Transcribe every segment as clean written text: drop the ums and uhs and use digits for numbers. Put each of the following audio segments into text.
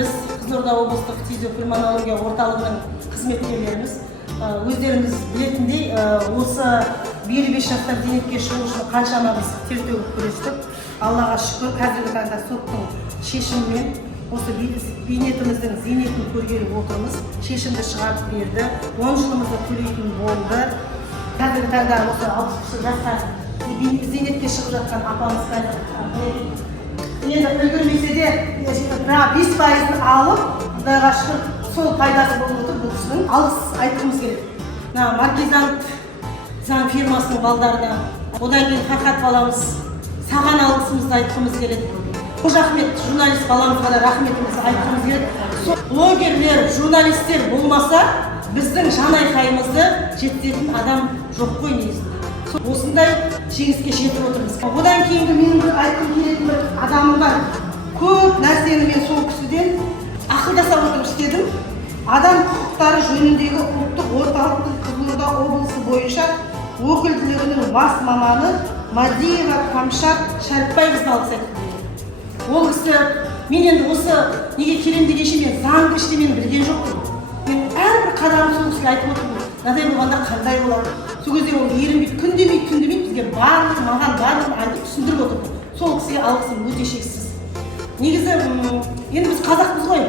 Біз Қызылорда облыстық фтизиопульмонология орталығының қызметкерлеріміз өздеріңіз білетіндей осы 55 жастан зейнетке шығу үшін қаншама біз тер төгіп күрестік. Аллаға шүкір, қазіргі таңда соттың шешімімен осы бейнетіміздің зейнетін көргелі отырмыз. Шешімді шығарып берді. 10 жылымызды төлейтін болды. Қазіргі таңда осы 60 жасқа зейнетке шығып жатқан апамыз қазір енді үлгермесе де 5% алып, Құдайға шүкір, сол пайдасы болып отыр бұл кісінің. Алғыс айтқымыз керек. Маркизант заң фирмасының балдарына, одан кейін Фархат баламыз, саған алғысымызды айтқымыз керек. Қожа Ахмет журналист баламызға да рахметімізді айтқымыз керек. Блогерлер, журналистер болмаса, біздің жан айқайымызды жеткізетін адам жоқ қой негізінде. Осындай жеңіске жетіп отырмыз. Одан кейінгі менің бір айтқым келетін бір адамым бар. Көп нәрсені мен сол кісіден ақылдаса отырып істедім. Адам құқықтары жөніндегі ұлттық орталықтың Қызылорда облысы бойынша өкілділігінің бас маманы Мадиева Камшат Шәріпбайқызына алғыс айтқым. Ол кісі, мен енді осы неге келем дегенше мен заңды ештеңені білген жоқпын. Мен әрбір қадамын сол кісіге айтып отырмын. Мынадай болғанда қандай болады? Сол кезде ол ерінбейді, күн демейді бізге маған барлығын айтып түсіндіріп отырды. Сол кісіге алғысым өте шексіз. Негізі, енді біз қазақпыз ғой.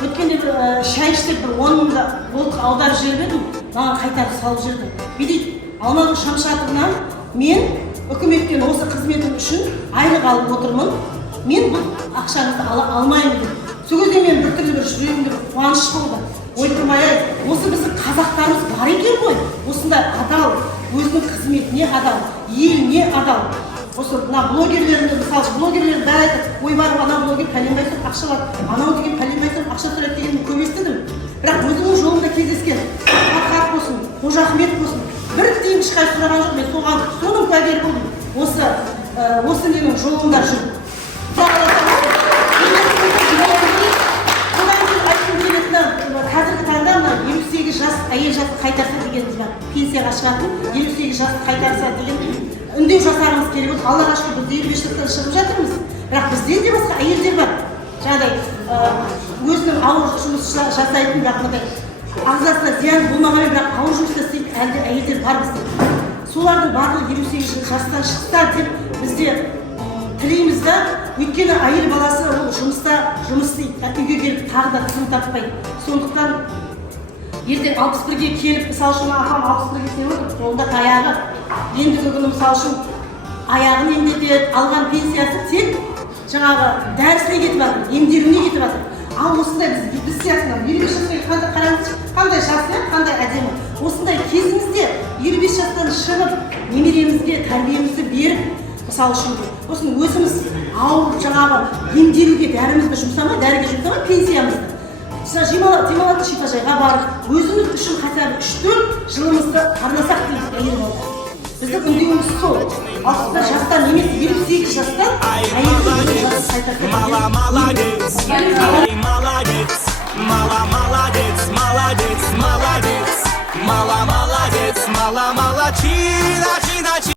Өткенде бір шай ішсек бір 10 мыңда болдық аударып жібердім, маған қайтарып салып жіберді. Бүйтіп, Алматы Шамшатовнан мен үкіметтен осы қызметім үшін айлық алып отырмын. Мен бұл ақшаңызды алмаймын деп. Сол кезде мен біртүрлі бір жүрегімде қуаныш болды. Ойпырмай-ай, осы біздің қазақтарымыз бар екен ғой. Осындай адал, өзінің қызметіне адал, еліне адал. Осы блогерлерді, мысалы, блогерлер бәрі айтады, ой бар, ана блогер пәленбай соң ақша алады, анау деген пәленбай соң ақша сұрайды дегенді көп естідім. Бірақ өзінің жолында кездескен, Фархат болсын, Қожа Ахмет болсын, бір тиын ешқай сұраған жоқ, мен соның куәгері болдым. Осы ненің жолында жүріп. Қазіргі таңда 58 жас әйел жасты қайтарса деген пенсияға шығатын, 58 жасты қайтарса деген үндеу жасағымыз керек. Аллаға шүкір біз 55 жастан шығып жатырмыз. Бірақ бізден де басқа әйелдер бар. Жаңағыдай өзінің ауыр жұмыс жасайтын, бірақ ағзасына зиян болмағанымен, бірақ ауыр жұмыс жасайтын әлде әйелдер бар бізде. Солардың барлығы 58 жастан шықса деп бізде тілейміз да, өйткені әйел баласы ол жұмыс істейді, үйге келіп тағы да тізім таппайды. Сондықтан ертең 61-ге келіп, мысалы үшін апам 61-ге келіп отыр, қолында аяғы. Ендігі күні мысалы үшін аяғын емдетеді, алған пенсиясы тек жаңағы дәрісіне кетіп жатыр, емделуіне кетіп жатыр. Ал осындай біз сиясына 55 жасқа қараңыз, қандай жас, қандай әдемі. Осындай кезімізде 55 жастан шығып, немеремізге тәрбиемізді беріп, мысалы үшін осының өзіміз ауыр жаңағы емделуге дәрімізді жұмсамай, дәріге жұмсамай, пенсиямызды. Демалатын шипажайға барып, өзіміз үшін хотя бы 3-4 жылымызды арнасақ дейміз әйел болды. Біздің үндеуіміз сол. 60 жастан емес, 58 жастан әйелді жасы қайтарып. Молодец.